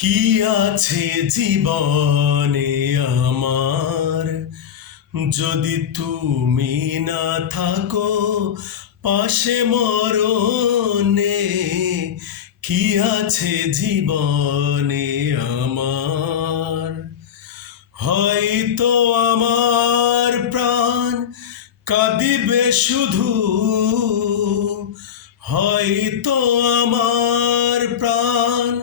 কি আছে জীবনে আমার? যদি তুমি না থাকো, পাশে মরণে কি আছে জীবনে আমার? হয়তো আমার প্রাণ কাঁদিবে শুধু, হয়তো আমার প্রাণ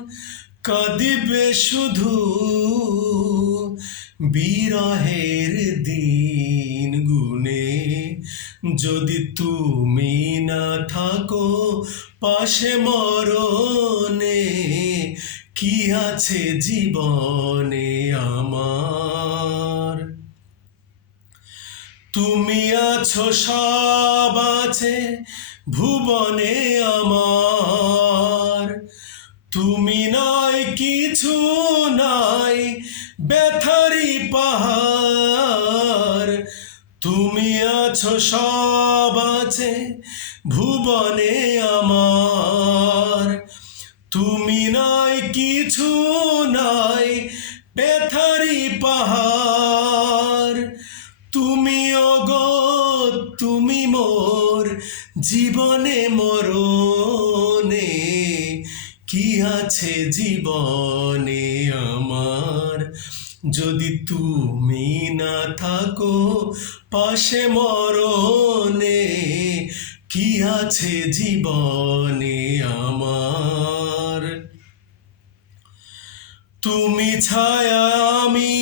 কাঁদিবে শুধু বিরহের দিন গুনে যদি তুমি না থাকো পাশে মরণে, কি আছে জীবনে আমার? তুমি আছো, সব আছে ভুবনে আমার। তুমি নয়, কিছু নাই ব্যথারি পাহাড়। তুমি আছো, সব আছে ভুবনে আমার। তুমি নয়, কিছু নাই ব্যথারি পাহাড়। তুমি অগ, তুমি মোর জীবনে মরণে। কি আছে জীবনে আমার? যদি তুমি না থাকো পাশে মরণে, কি আছে জীবনে আমার? তুমি ছায়া, আমি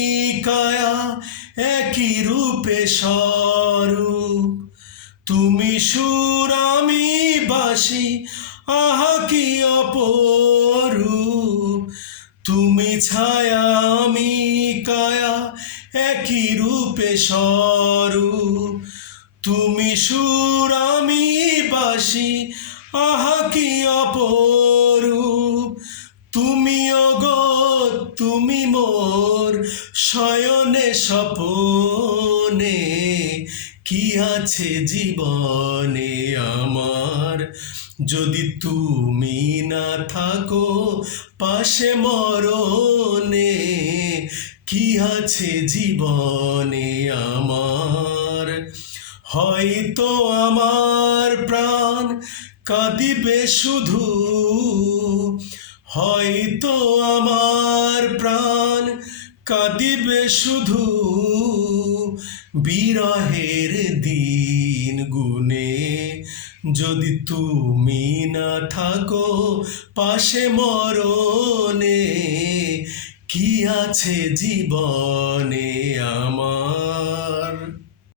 কায়া, একই রূপে স্বরূপ। তুমি সুর, আমি বাসি আহা কি অপরূপ। তুমি ছায়া, আমি কায়া, একই রূপে স্বরূপ। তুমি সুর, আমি বাসি, আহা কি অপরূপ। তুমি অগো তুমি মোর, শয়নে স্বপনে, কি আছে জীবনে আমার? যদি তুমি না থাকো, পাশে মরণে কি আছে জীবনে আমার? হয়তো আমার প্রাণ কাঁদিবে শুধু, হয়তো আমার প্রাণ কাঁদিবে শুধু, বিরহের দিন যদি তুমি না থাকো পাশে মরণে কি আছে জীবনে আমার?